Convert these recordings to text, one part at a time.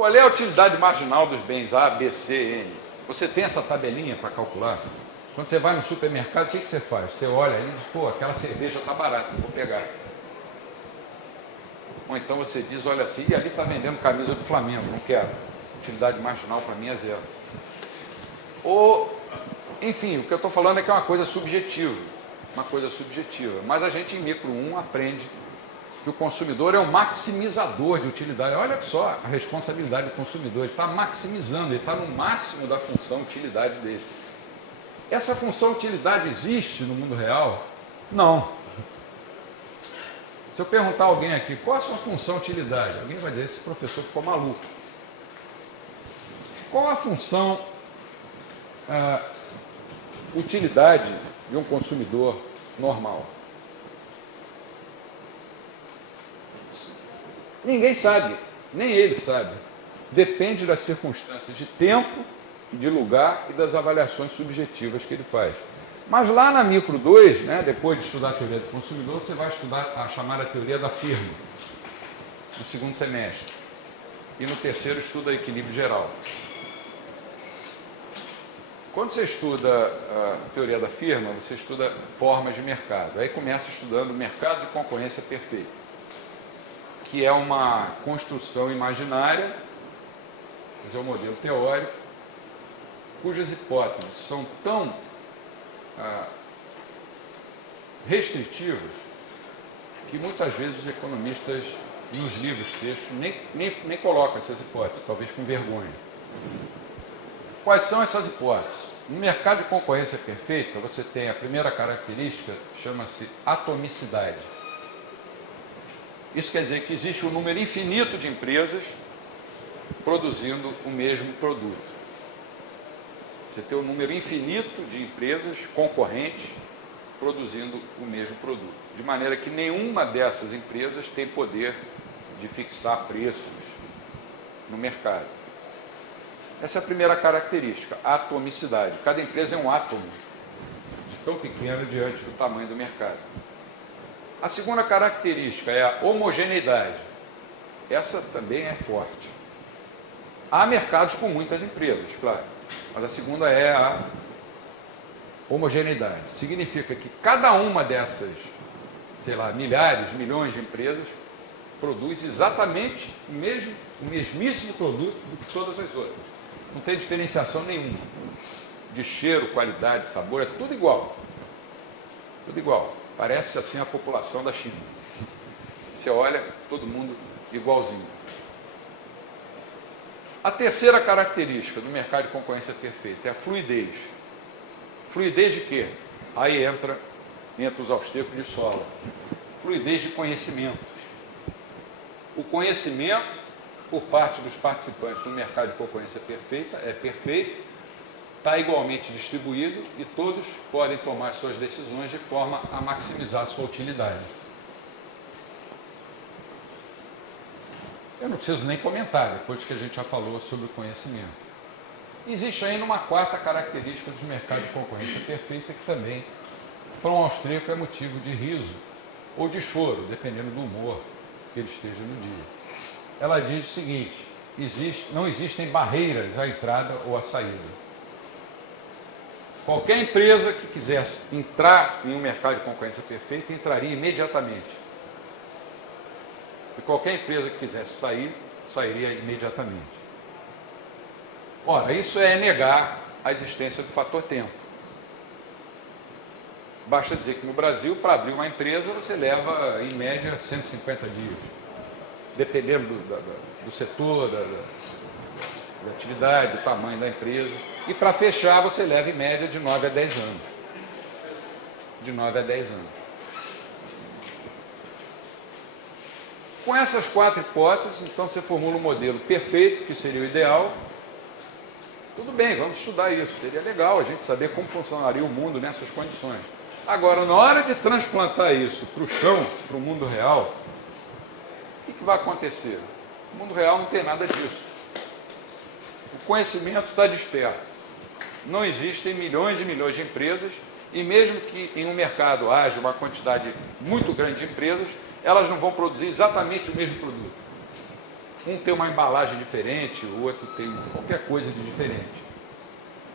Qual é a utilidade marginal dos bens A, B, C, N? Você tem essa tabelinha para calcular? Quando você vai no supermercado, o que você faz? Você olha e diz, pô, aquela cerveja está barata, vou pegar. Ou então você diz, olha assim, e ali está vendendo camisa do Flamengo, não quero. Utilidade marginal para mim é zero. Ou, enfim, o que eu estou falando é que é uma coisa subjetiva. Uma coisa subjetiva. Mas a gente em micro 1 aprende que o consumidor é um maximizador de utilidade. Olha só a responsabilidade do consumidor. Ele está maximizando, ele está no máximo da função utilidade dele. Essa função utilidade existe no mundo real? Não. Se eu perguntar a alguém aqui, qual a sua função utilidade? Alguém vai dizer, esse professor ficou maluco. Qual a função utilidade de um consumidor normal? Ninguém sabe, nem ele sabe. Depende das circunstâncias de tempo, de lugar e das avaliações subjetivas que ele faz. Mas lá na micro 2, né, depois de estudar a teoria do consumidor, você vai estudar a chamada teoria da firma, no segundo semestre. E no terceiro estuda equilíbrio geral. Quando você estuda a teoria da firma, você estuda formas de mercado. Aí começa estudando o mercado de concorrência perfeita, que é uma construção imaginária, mas é um modelo teórico, cujas hipóteses são tão restritivas que muitas vezes os economistas nos livros, textos, nem colocam essas hipóteses, talvez com vergonha. Quais são essas hipóteses? No mercado de concorrência perfeita, você tem a primeira característica, chama-se atomicidade. Isso quer dizer que existe um número infinito de empresas produzindo o mesmo produto. Você tem um número infinito de empresas concorrentes produzindo o mesmo produto. De maneira que nenhuma dessas empresas tem poder de fixar preços no mercado. Essa é a primeira característica, a atomicidade. Cada empresa é um átomo, tão pequeno diante do tamanho do mercado. A segunda característica é a homogeneidade. Essa também é forte. Há mercados com muitas empresas, claro, mas a segunda é a homogeneidade. Significa que cada uma dessas, sei lá, milhares, milhões de empresas produz exatamente o mesmíssimo produto do que todas as outras. Não tem diferenciação nenhuma. De cheiro, qualidade, sabor, é tudo igual. Tudo igual. Parece assim a população da China. Você olha, todo mundo igualzinho. A terceira característica do mercado de concorrência perfeita é a fluidez. Fluidez de quê? Aí entra os austríacos de sola. Fluidez de conhecimento. O conhecimento, por parte dos participantes do mercado de concorrência perfeita, é perfeito, está igualmente distribuído e todos podem tomar suas decisões de forma a maximizar a sua utilidade. Eu não preciso nem comentar, depois que a gente já falou sobre o conhecimento. Existe ainda uma quarta característica dos mercados de concorrência perfeita que também, para um austríaco, é motivo de riso ou de choro, dependendo do humor que ele esteja no dia. Ela diz o seguinte: não existem barreiras à entrada ou à saída. Qualquer empresa que quisesse entrar em um mercado de concorrência perfeita entraria imediatamente. E qualquer empresa que quisesse sair, sairia imediatamente. Ora, isso é negar a existência do fator tempo. Basta dizer que no Brasil, para abrir uma empresa, você leva, em média, 150 dias. Dependendo do setor, da atividade, do tamanho da empresa. E para fechar, você leva, em média, de 9 a 10 anos. De 9 a 10 anos. Com essas quatro hipóteses, então você formula um modelo perfeito, que seria o ideal. Tudo bem, vamos estudar isso. Seria legal a gente saber como funcionaria o mundo nessas condições. Agora, na hora de transplantar isso para o chão, para o mundo real, o que vai acontecer? O mundo real não tem nada disso. O conhecimento está desperto. Não existem milhões e milhões de empresas, e mesmo que em um mercado haja uma quantidade muito grande de empresas, elas não vão produzir exatamente o mesmo produto. Um tem uma embalagem diferente, o outro tem qualquer coisa de diferente.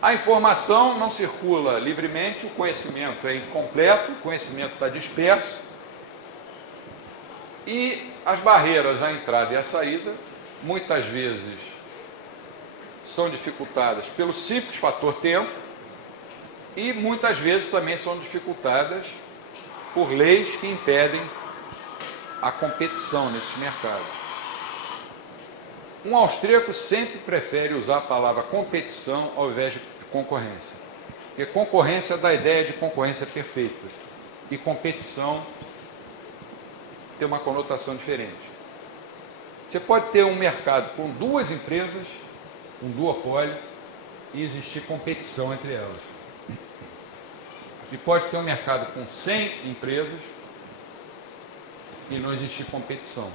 A informação não circula livremente, o conhecimento é incompleto, o conhecimento está disperso, e as barreiras à entrada e à saída, muitas vezes, são dificultadas pelo simples fator tempo, e muitas vezes também são dificultadas por leis que impedem a competição nesses mercados. Um austríaco sempre prefere usar a palavra competição ao invés de concorrência. Porque concorrência dá a ideia de concorrência perfeita. E competição tem uma conotação diferente. Você pode ter um mercado com duas empresas, um duopólio, e existir competição entre elas. E pode ter um mercado com 100 empresas e não existir competição.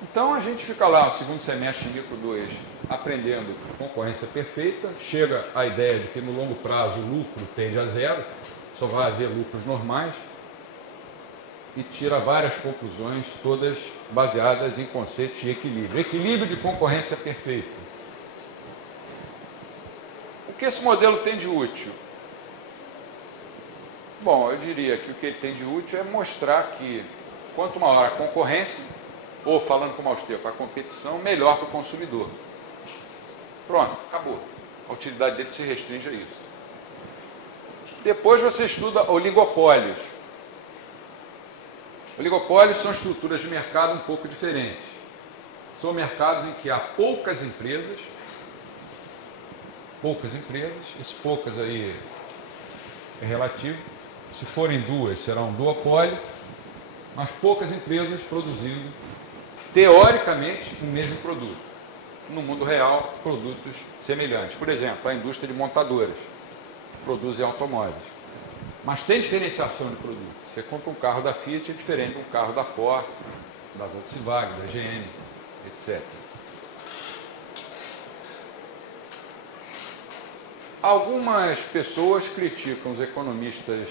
Então a gente fica lá no segundo semestre de micro 2 aprendendo concorrência perfeita, chega à ideia de que no longo prazo o lucro tende a zero, só vai haver lucros normais, e tira várias conclusões, todas baseadas em conceitos de equilíbrio. Equilíbrio de concorrência perfeita. O que esse modelo tem de útil? Bom, eu diria que o que ele tem de útil é mostrar que quanto maior a concorrência, ou falando como austríaco, a competição, melhor para o consumidor. Pronto, acabou. A utilidade dele se restringe a isso. Depois você estuda oligopólios. Oligopólios são estruturas de mercado um pouco diferentes. São mercados em que há poucas empresas, esse poucas aí é relativo. Se forem duas, será um duopólio, mas poucas empresas produzindo, teoricamente, o mesmo produto. No mundo real, produtos semelhantes. Por exemplo, a indústria de montadoras, que produzem automóveis. Mas tem diferenciação de produto. Você compra um carro da Fiat, é diferente de um carro da Ford, da Volkswagen, da GM, etc. Algumas pessoas criticam os economistas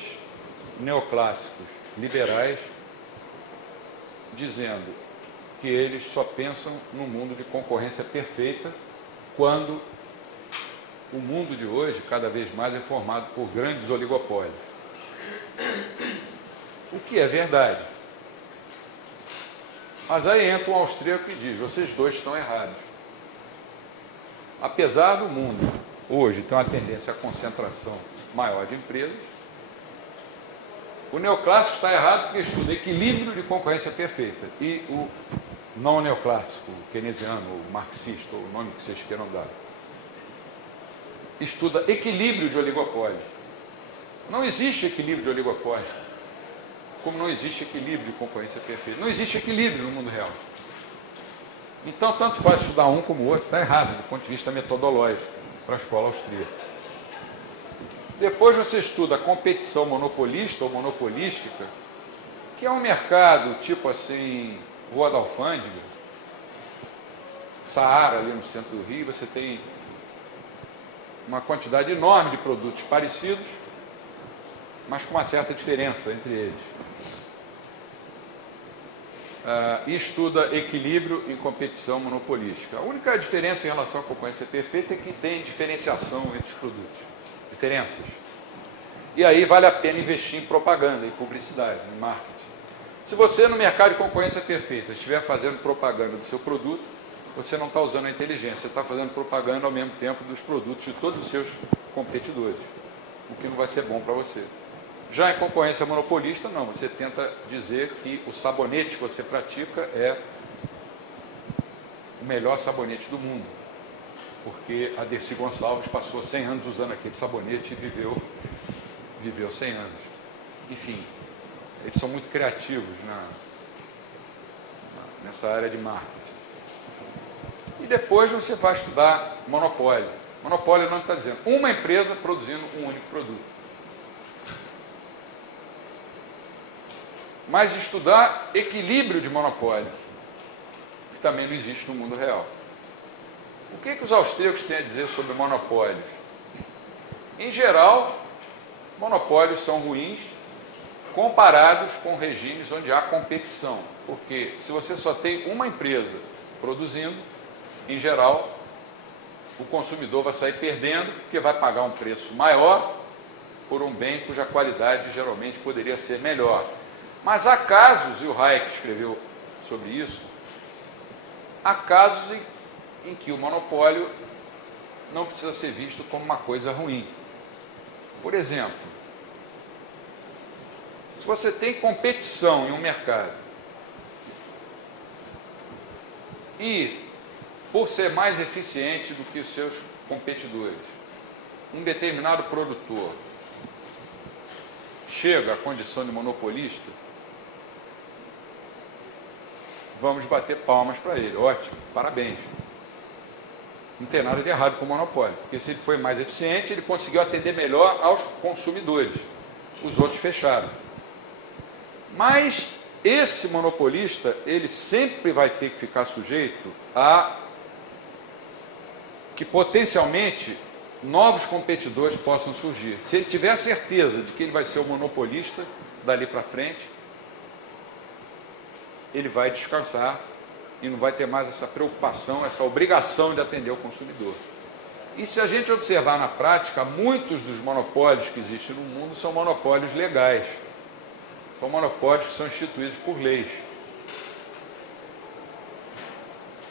neoclássicos liberais, dizendo que eles só pensam no mundo de concorrência perfeita, quando o mundo de hoje, cada vez mais, é formado por grandes oligopólios. O que é verdade. Mas aí entra um austríaco e diz, vocês dois estão errados. Apesar do mundo hoje ter uma tendência à concentração maior de empresas, o neoclássico está errado porque estuda equilíbrio de concorrência perfeita. E o não neoclássico, o keynesiano, o marxista, ou o nome que vocês queiram dar, estuda equilíbrio de oligopólio. Não existe equilíbrio de oligopólio, como não existe equilíbrio de concorrência perfeita. Não existe equilíbrio no mundo real. Então, tanto faz estudar um como o outro, está errado do ponto de vista metodológico para a escola austríaca. Depois você estuda a competição monopolista ou monopolística, que é um mercado tipo assim, Rua da Alfândega, Saara, ali no centro do Rio, você tem uma quantidade enorme de produtos parecidos, mas com uma certa diferença entre eles. E estuda equilíbrio e competição monopolística. A única diferença em relação à concorrência perfeita é que tem diferenciação entre os produtos. Diferenças. E aí vale a pena investir em propaganda, em publicidade, em marketing. Se você no mercado de concorrência perfeita estiver fazendo propaganda do seu produto, você não está usando a inteligência, você está fazendo propaganda ao mesmo tempo dos produtos de todos os seus competidores, o que não vai ser bom para você. Já em concorrência monopolista, não, você tenta dizer que o sabonete que você pratica é o melhor sabonete do mundo, porque a Dercy Gonçalves passou 100 anos usando aquele sabonete e viveu 100 anos. Enfim, eles são muito criativos nessa área de marketing. E depois você vai estudar monopólio. Monopólio não está dizendo uma empresa produzindo um único produto. Mas estudar equilíbrio de monopólio, que também não existe no mundo real. O que os austríacos têm a dizer sobre monopólios? Em geral, monopólios são ruins, comparados com regimes onde há competição. Porque se você só tem uma empresa produzindo, em geral, o consumidor vai sair perdendo, porque vai pagar um preço maior por um bem cuja qualidade geralmente poderia ser melhor. Mas há casos, e o Hayek escreveu sobre isso, há casos em que o monopólio não precisa ser visto como uma coisa ruim. Por exemplo, se você tem competição em um mercado e, por ser mais eficiente do que os seus competidores, um determinado produtor chega à condição de monopolista, vamos bater palmas para ele. Ótimo, parabéns. Não tem nada de errado com o monopólio, porque se ele foi mais eficiente, ele conseguiu atender melhor aos consumidores. Os outros fecharam. Mas esse monopolista, ele sempre vai ter que ficar sujeito a que potencialmente novos competidores possam surgir. Se ele tiver a certeza de que ele vai ser o monopolista dali para frente, ele vai descansar e não vai ter mais essa preocupação, essa obrigação de atender o consumidor. E se a gente observar na prática, muitos dos monopólios que existem no mundo são monopólios legais. São monopólios que são instituídos por leis.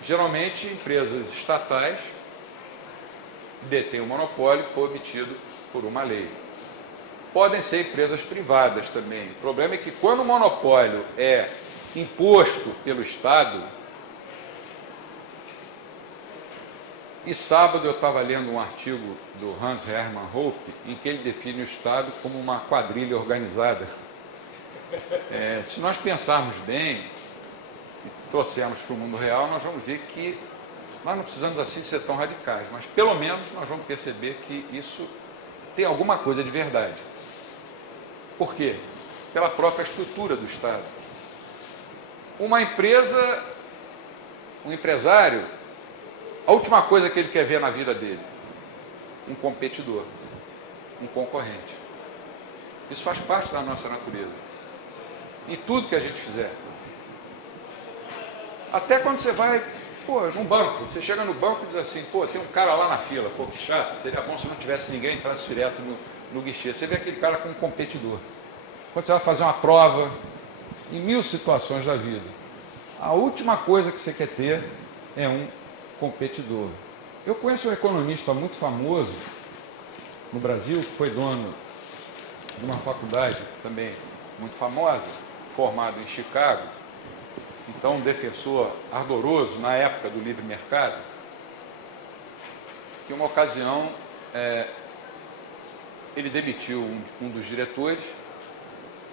Geralmente, empresas estatais detêm o monopólio que foi obtido por uma lei. Podem ser empresas privadas também. O problema é que quando o monopólio é imposto pelo Estado. E sábado eu estava lendo um artigo do Hans Hermann Hoppe, em que ele define o Estado como uma quadrilha organizada. Se nós pensarmos bem e trouxermos para o mundo real, nós vamos ver que nós não precisamos assim ser tão radicais, mas pelo menos nós vamos perceber que isso tem alguma coisa de verdade. Por quê? Pela própria estrutura do Estado. Uma empresa, um empresário, a última coisa que ele quer ver na vida dele, um competidor, um concorrente. Isso faz parte da nossa natureza. Em tudo que a gente fizer. Até quando você vai, num banco, você chega no banco e diz assim, tem um cara lá na fila, que chato, seria bom se não tivesse ninguém, entrasse direto no guichê. Você vê aquele cara como um competidor. Quando você vai fazer uma prova, em 1000 situações da vida, a última coisa que você quer ter é um competidor. Eu conheço um economista muito famoso no Brasil, que foi dono de uma faculdade também muito famosa, formado em Chicago, então um defensor ardoroso na época do livre mercado, que em uma ocasião ele demitiu um dos diretores,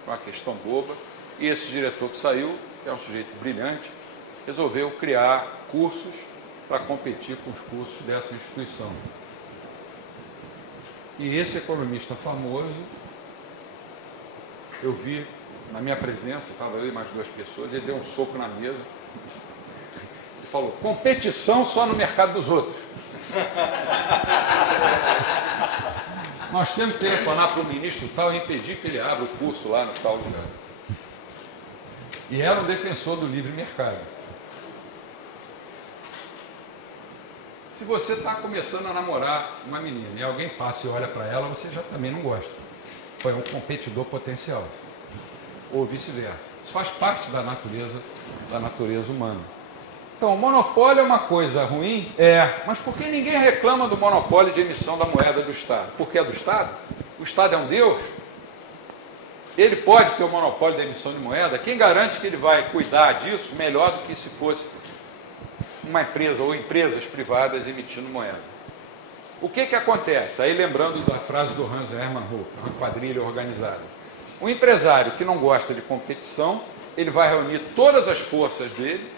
por uma questão boba, e esse diretor que saiu, que é um sujeito brilhante, resolveu criar cursos para competir com os cursos dessa instituição. E esse economista famoso, eu vi na minha presença, estava eu e mais 2 pessoas, ele deu um soco na mesa e falou, competição só no mercado dos outros. Nós temos que telefonar para o ministro tal e impedir que ele abra o curso lá no tal lugar. E era um defensor do livre mercado. Se você está começando a namorar uma menina e alguém passa e olha para ela, você já também não gosta. Foi um competidor potencial. Ou vice-versa. Isso faz parte da natureza humana. Então, o monopólio é uma coisa ruim? Mas por que ninguém reclama do monopólio de emissão da moeda do Estado? Porque é do Estado? O Estado é um Deus? Ele pode ter o monopólio da emissão de moeda? Quem garante que ele vai cuidar disso melhor do que se fosse uma empresa ou empresas privadas emitindo moeda? O que acontece? Aí lembrando da frase do Hans Hermann Hoppe, uma quadrilha organizada. Um empresário que não gosta de competição, ele vai reunir todas as forças dele,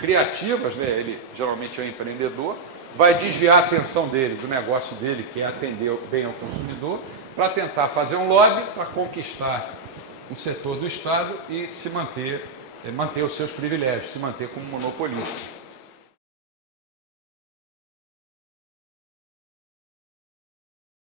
criativas, né? Ele geralmente é um empreendedor, vai desviar a atenção dele do negócio dele, que é atender bem ao consumidor, para tentar fazer um lobby para conquistar um setor do Estado e se manter os seus privilégios, se manter como monopolista.